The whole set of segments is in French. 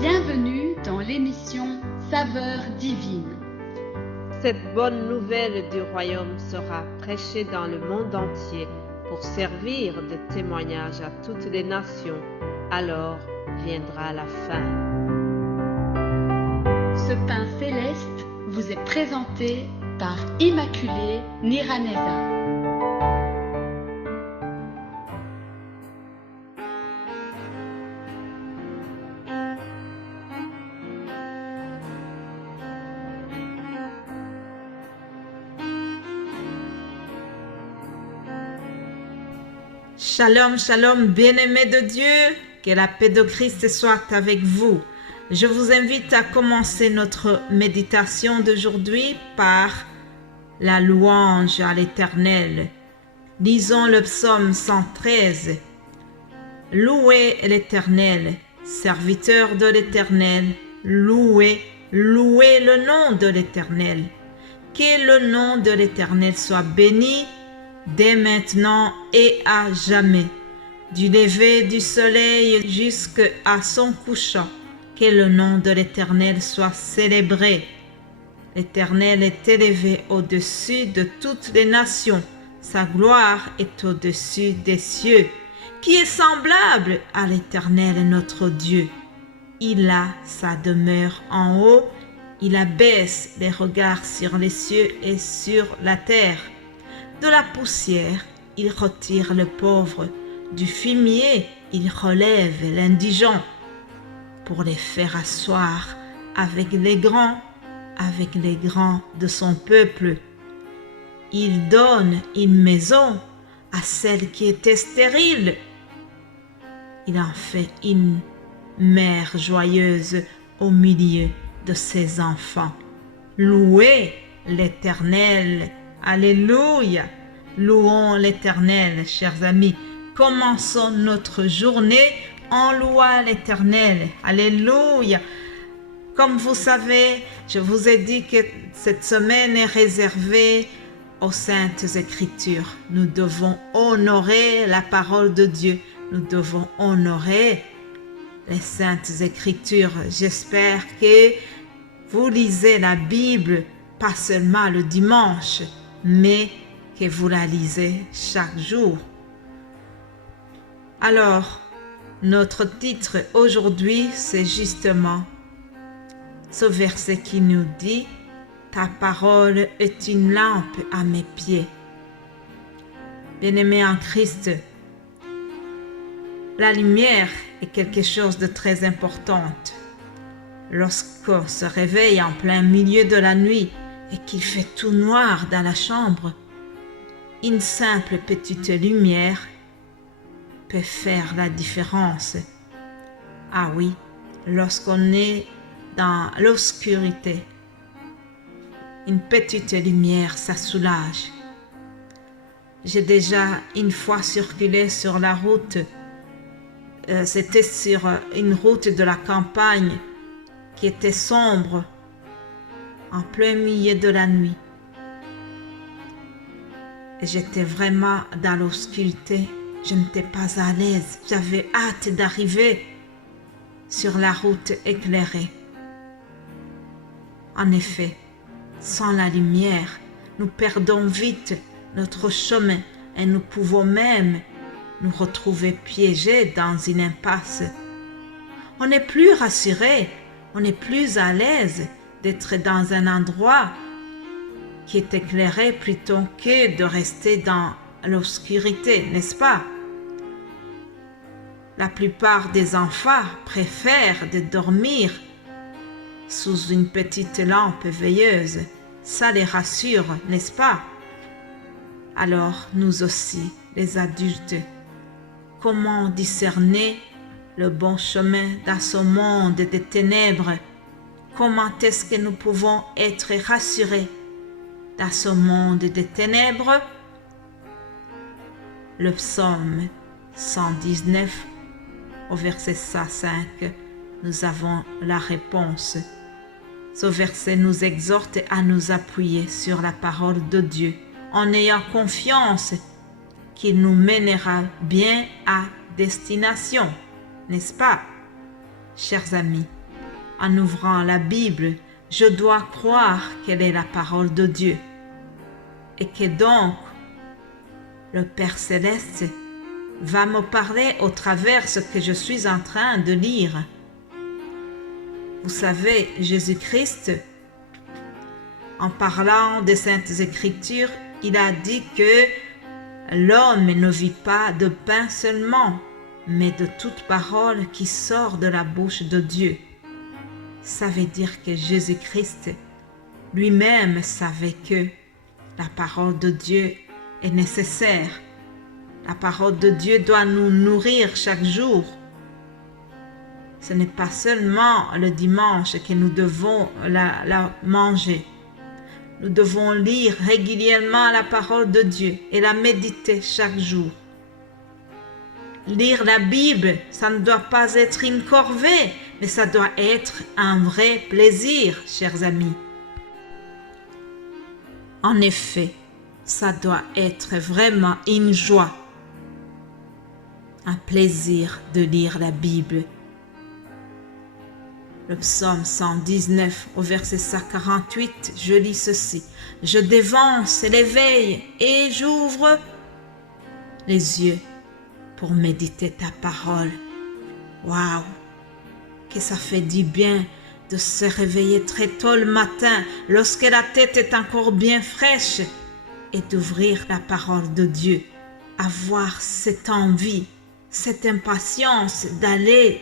Bienvenue dans l'émission Saveurs divines. Cette bonne nouvelle du royaume sera prêchée dans le monde entier pour servir de témoignage à toutes les nations. Alors viendra la fin. Ce pain céleste vous est présenté par Immaculée Niraneza. Shalom, shalom, bien-aimés de Dieu, que la paix de Christ soit avec vous. Je vous invite à commencer notre méditation d'aujourd'hui par la louange à l'Éternel. Lisons le psaume 113. Louez l'Éternel, serviteur de l'Éternel, louez le nom de l'Éternel. Que le nom de l'Éternel soit béni dès maintenant et à jamais, du lever du soleil jusqu'à son couchant, que le nom de l'Éternel soit célébré. L'Éternel est élevé au-dessus de toutes les nations, sa gloire est au-dessus des cieux. Qui est semblable à l'Éternel notre Dieu? Il a sa demeure en haut, il abaisse les regards sur les cieux et sur la terre. De la poussière, il retire le pauvre, du fumier, il relève l'indigent, pour les faire asseoir avec les grands de son peuple. Il donne une maison à celle qui était stérile. Il en fait une mère joyeuse au milieu de ses enfants. Louez l'Éternel. Alléluia! Louons l'Éternel, chers amis. Commençons notre journée en louant l'Éternel. Alléluia! Comme vous savez, je vous ai dit que cette semaine est réservée aux Saintes Écritures. Nous devons honorer la parole de Dieu. Nous devons honorer les Saintes Écritures. J'espère que vous lisez la Bible, pas seulement le dimanche, mais que vous la lisez chaque jour. Alors, notre titre aujourd'hui, c'est justement ce verset qui nous dit « Ta parole est une lampe à mes pieds ». Bien-aimés en Christ, la lumière est quelque chose de très important. Lorsqu'on se réveille en plein milieu de la nuit, et qu'il fait tout noir dans la chambre, une simple petite lumière peut faire la différence. Ah oui, lorsqu'on est dans l'obscurité, une petite lumière, ça soulage. J'ai déjà une fois circulé sur la route, c'était sur une route de la campagne qui était sombre, en plein milieu de la nuit. J'étais vraiment dans l'obscurité. Je n'étais pas à l'aise. J'avais hâte d'arriver sur la route éclairée. En effet, sans la lumière, nous perdons vite notre chemin et nous pouvons même nous retrouver piégés dans une impasse. On n'est plus rassuré, on n'est plus à l'aise d'être dans un endroit qui est éclairé plutôt que de rester dans l'obscurité, n'est-ce pas? La plupart des enfants préfèrent de dormir sous une petite lampe veilleuse. Ça les rassure, n'est-ce pas? Alors, nous aussi, les adultes, comment discerner le bon chemin dans ce monde des ténèbres? Comment est-ce que nous pouvons être rassurés dans ce monde des ténèbres? Le psaume 119, au verset 5, nous avons la réponse. Ce verset nous exhorte à nous appuyer sur la parole de Dieu en ayant confiance qu'il nous mènera bien à destination, n'est-ce pas, chers amis? en ouvrant la Bible, je dois croire qu'elle est la parole de Dieu et que donc le Père Céleste va me parler au travers ce que je suis en train de lire. Vous savez, Jésus-Christ, en parlant des Saintes Écritures, il a dit que l'homme ne vit pas de pain seulement, mais de toute parole qui sort de la bouche de Dieu. Ça veut dire que Jésus-Christ lui-même savait que la parole de Dieu est nécessaire. La parole de Dieu doit nous nourrir chaque jour. Ce n'est pas seulement le dimanche que nous devons la manger. Nous devons lire régulièrement la parole de Dieu et la méditer chaque jour. Lire la Bible, ça ne doit pas être une corvée, mais ça doit être un vrai plaisir, chers amis. En effet, ça doit être vraiment une joie, un plaisir de lire la Bible. Le psaume 119 au verset 148, je lis ceci. Je dévance l'éveil et j'ouvre les yeux pour méditer ta parole. Waouh! Que ça fait du bien de se réveiller très tôt le matin lorsque la tête est encore bien fraîche et d'ouvrir la parole de Dieu. Avoir cette envie, cette impatience d'aller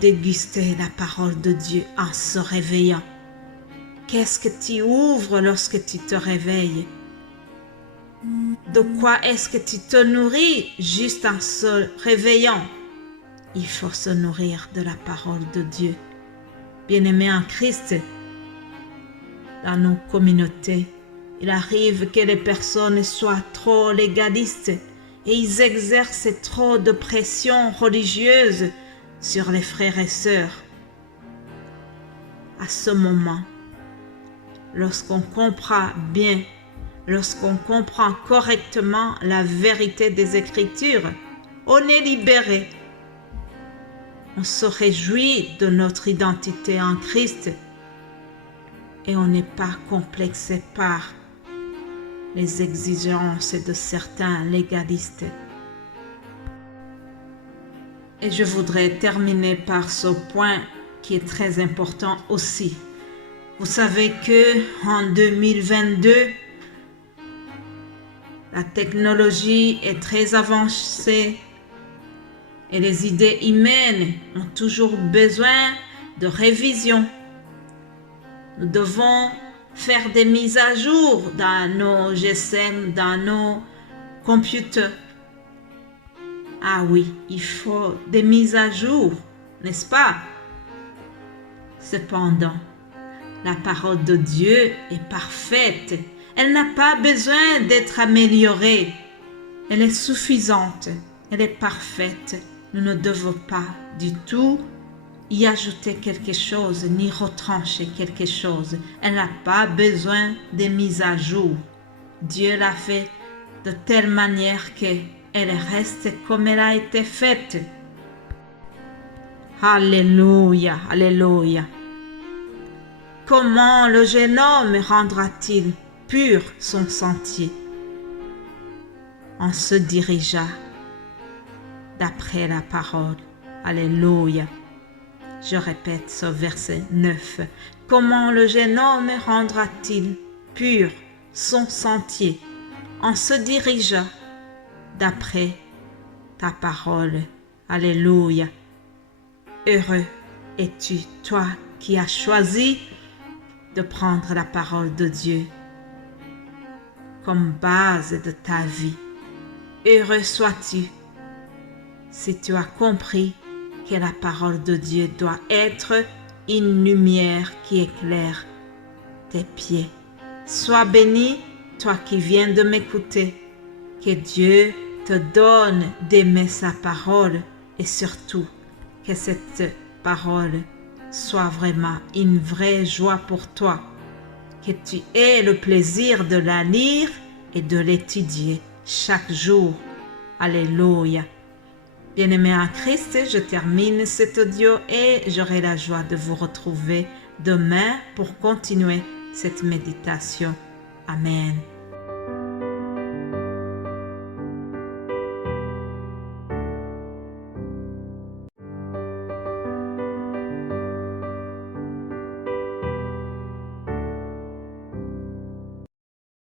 déguster la parole de Dieu en se réveillant. Qu'est-ce que tu ouvres lorsque tu te réveilles? De quoi est-ce que tu te nourris juste en se réveillant? Il faut se nourrir de la parole de Dieu. Bien-aimés en Christ, dans nos communautés, il arrive que les personnes soient trop légalistes et ils exercent trop de pression religieuse sur les frères et sœurs. À ce moment, lorsqu'on comprend bien, lorsqu'on comprend correctement la vérité des Écritures, on est libéré. On se réjouit de notre identité en Christ et on n'est pas complexé par les exigences de certains légalistes. Et je voudrais terminer par ce point qui est très important aussi. Vous savez que en 2022, la technologie est très avancée et les idées humaines ont toujours besoin de révision. Nous devons faire des mises à jour dans nos GSM, dans nos computers. Ah oui, il faut des mises à jour, n'est-ce pas? Cependant, la parole de Dieu est parfaite. Elle n'a pas besoin d'être améliorée. Elle est suffisante. Elle est parfaite. Nous ne devons pas du tout y ajouter quelque chose ni retrancher quelque chose. Elle n'a pas besoin de mise à jour. Dieu l'a fait de telle manière qu'elle reste comme elle a été faite. Alléluia, alléluia. Comment le jeune homme rendra-t-il pur son sentier? On se dirigea d'après la parole. Alléluia. Je répète ce verset 9. Comment le jeune homme rendra-t-il pur son sentier? On se dirigea d'après ta parole. Alléluia. Heureux es-tu, toi qui as choisi de prendre la parole de Dieu comme base de ta vie. Heureux sois-tu si tu as compris que la parole de Dieu doit être une lumière qui éclaire tes pieds. Sois béni, toi qui viens de m'écouter. Que Dieu te donne d'aimer sa parole et surtout que cette parole soit vraiment une vraie joie pour toi. Que tu aies le plaisir de la lire et de l'étudier chaque jour. Alléluia. Bien-aimés en Christ, je termine cet audio et j'aurai la joie de vous retrouver demain pour continuer cette méditation. Amen.